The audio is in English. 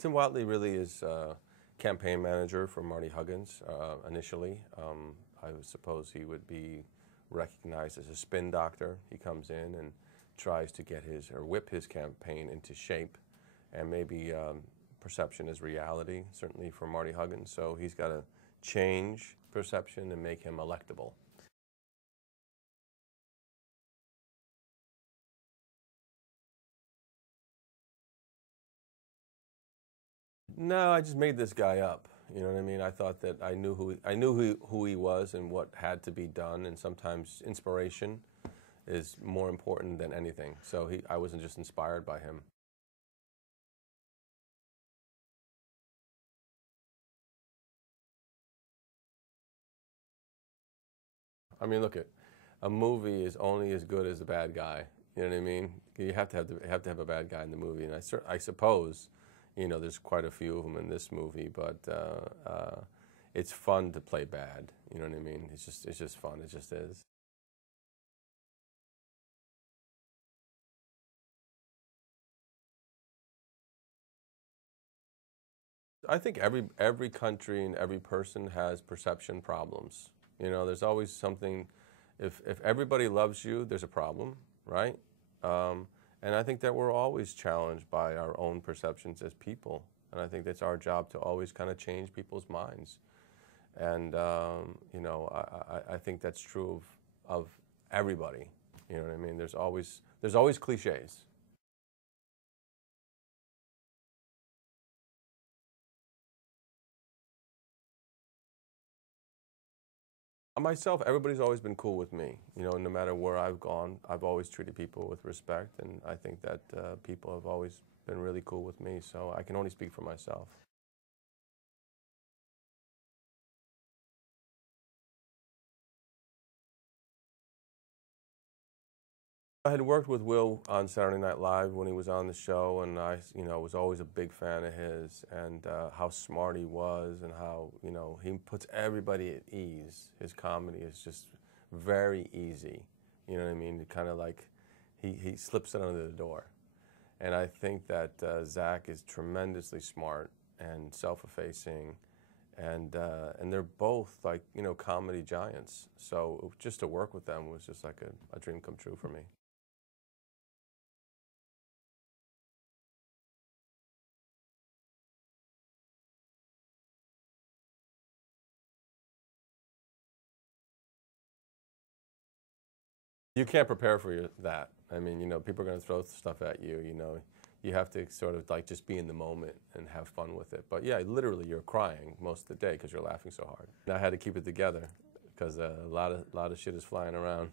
Tim Watley really is campaign manager for Marty Huggins initially. I would suppose he would be recognized as a spin doctor. He comes in and tries to get his, or whip his campaign into shape, and maybe perception is reality, certainly for Marty Huggins. So he's got to change perception and make him electable. No, I just made this guy up. You know what I mean? I thought that I knew who he was and what had to be done, and sometimes inspiration is more important than anything. So I wasn't just inspired by him. I mean, look, a movie is only as good as the bad guy. You know what I mean? You have to have a bad guy in the movie, and I suppose, you know, there's quite a few of them in this movie, but it's fun to play bad. You know what I mean? It's just fun. It just is. I think every country and every person has perception problems. You know, there's always something. If everybody loves you, there's a problem, right? And I think that we're always challenged by our own perceptions as people. And I think that's our job to always kind of change people's minds. And, you know, I think that's true of everybody. You know what I mean? There's always cliches. Myself, everybody's always been cool with me. You know, no matter where I've gone, I've always treated people with respect, and I think that people have always been really cool with me, so I can only speak for myself. I had worked with Will on Saturday Night Live when he was on the show, and I, you know, was always a big fan of his, and how smart he was, and how, you know, he puts everybody at ease. His comedy is just very easy. You know what I mean? Kind of like he slips it under the door. And I think that Zach is tremendously smart and self-effacing, and they're both, like, you know, comedy giants. So just to work with them was just like a dream come true for me. You can't prepare for that. I mean, you know, people are going to throw stuff at you, you know. You have to sort of like just be in the moment and have fun with it. But yeah, literally you're crying most of the day because you're laughing so hard. And I had to keep it together because a lot of shit is flying around.